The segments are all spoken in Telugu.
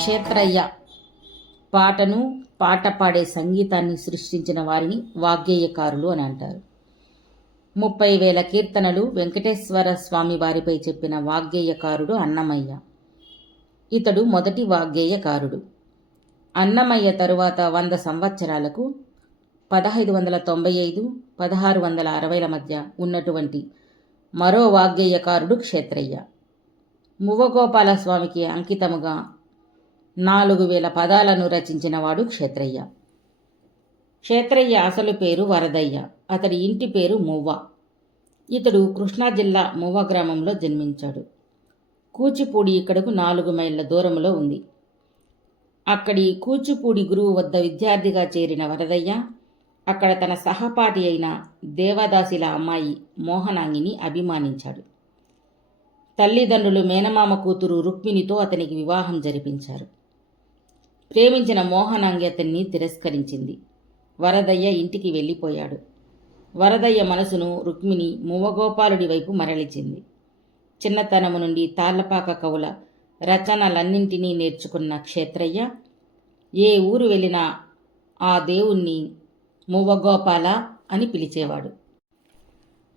క్షేత్రయ్య పాటను పాట పాడే సంగీతాన్ని సృష్టించిన వారిని వాగ్గేయకారులు అని అంటారు. 30,000 కీర్తనలు వెంకటేశ్వర స్వామి వారిపై చెప్పిన వాగ్గేయకారుడు అన్నమయ్య. ఇతడు మొదటి వాగ్గేయకారుడు. అన్నమయ్య తరువాత 100 సంవత్సరాలకు 1595-1660ల మధ్య ఉన్నటువంటి మరో వాగ్గేయకారుడు క్షేత్రయ్య. మువ్వగోపాల స్వామికి అంకితముగా 4,000 పదాలను రచించినవాడు క్షేత్రయ్య. క్షేత్రయ్య అసలు పేరు వరదయ్య. అతడి ఇంటి పేరు మువ్వ. ఇతడు కృష్ణా జిల్లా మువ్వ గ్రామంలో జన్మించాడు. కూచిపూడి ఇక్కడకు 4 మైళ్ళ దూరంలో ఉంది. అక్కడి కూచిపూడి గురువు వద్ద విద్యార్థిగా చేరిన వరదయ్య అక్కడ తన సహపాఠి అయిన దేవదాసిల అమ్మాయి మోహనాంగిని అభిమానించాడు. తల్లిదండ్రులు మేనమామ కూతురు రుక్మిణితో అతనికి వివాహం జరిపించారు. ప్రేమించిన మోహనాంగి అతన్ని తిరస్కరించింది. వరదయ్య ఇంటికి వెళ్ళిపోయాడు. వరదయ్య మనసును రుక్మిణి మువ్వగోపాలుడి వైపు మరలిచింది. చిన్నతనము నుండి తాళ్లపాక కవుల రచనలన్నింటినీ నేర్చుకున్న క్షేత్రయ్య ఏ ఊరు వెళ్ళినా ఆ దేవుణ్ణి మువ్వగోపాల అని పిలిచేవాడు.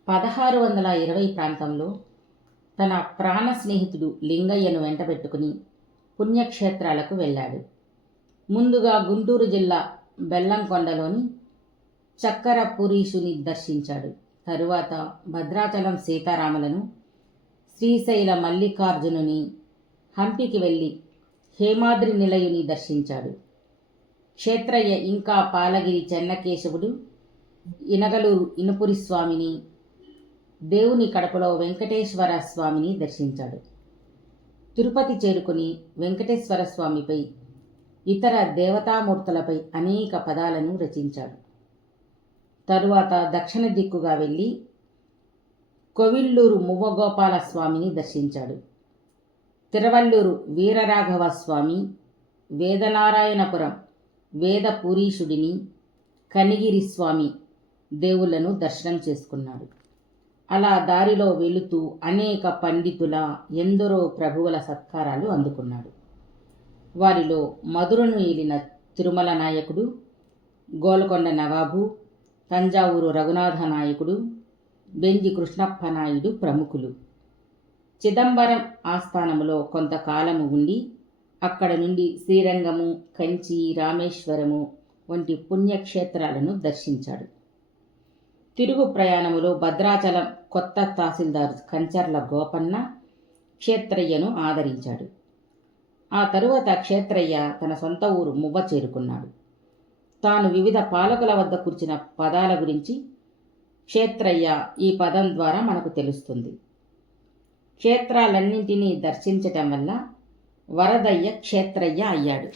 1620 ప్రాంతంలో తన ప్రాణ స్నేహితుడు లింగయ్యను వెంటబెట్టుకుని పుణ్యక్షేత్రాలకు వెళ్ళాడు. ముందుగా గుంటూరు జిల్లా బెల్లంకొండలోని చక్కరపురీషుని దర్శించాడు. తరువాత భద్రాచలం సీతారాములను, శ్రీశైల మల్లికార్జునుని, హంపికి వెళ్ళి హేమాద్రి నిలయుని దర్శించాడు. క్షేత్రయ్య ఇంకా పాలగిరి చెన్నకేశవుడు, ఇనగలూరు ఇనుపురి స్వామిని, దేవుని కడపలో వెంకటేశ్వర స్వామిని దర్శించాడు. తిరుపతి చేరుకుని వెంకటేశ్వర స్వామిపై, ఇతర దేవతామూర్తులపై అనేక పదాలను రచించాడు. తరువాత దక్షిణ దిక్కుగా వెళ్ళి కొవిల్లూరు మువ్వగోపాల స్వామిని దర్శించాడు. తిరువల్లూరు వీరరాఘవ స్వామి, వేదనారాయణపురం వేదపురీషుడిని, కనిగిరి స్వామి దేవుళ్లను దర్శనం చేసుకున్నాడు. అలా దారిలో వెళుతూ అనేక పండితుల, ఎందరో ప్రభువుల సత్కారాలు అందుకున్నాడు. వారిలో మధురను ఏలిన తిరుమల నాయకుడు, గోల్కొండ నవాబు, తంజావూరు రఘునాథ నాయకుడు, బెంజి కృష్ణప్ప నాయుడు ప్రముఖులు. చిదంబరం ఆస్థానములో కొంతకాలము ఉండి అక్కడ నుండి శ్రీరంగము, కంచి, రామేశ్వరము వంటి పుణ్యక్షేత్రాలను దర్శించాడు. తిరుగు ప్రయాణములో భద్రాచలం కొత్త తహసీల్దారు కంచర్ల గోపన్న క్షేత్రయ్యను ఆదరించాడు. ఆ తరువాత క్షేత్రయ్య తన సొంత ఊరు మువ్వ చేరుకున్నాడు. తాను వివిధ పాలకుల వద్ద కూర్చిన పదాల గురించి క్షేత్రయ్య ఈ పదం ద్వారా మనకు తెలుస్తుంది. క్షేత్రాలన్నింటినీ దర్శించటం వల్ల వరదయ్య క్షేత్రయ్య అయ్యాడు.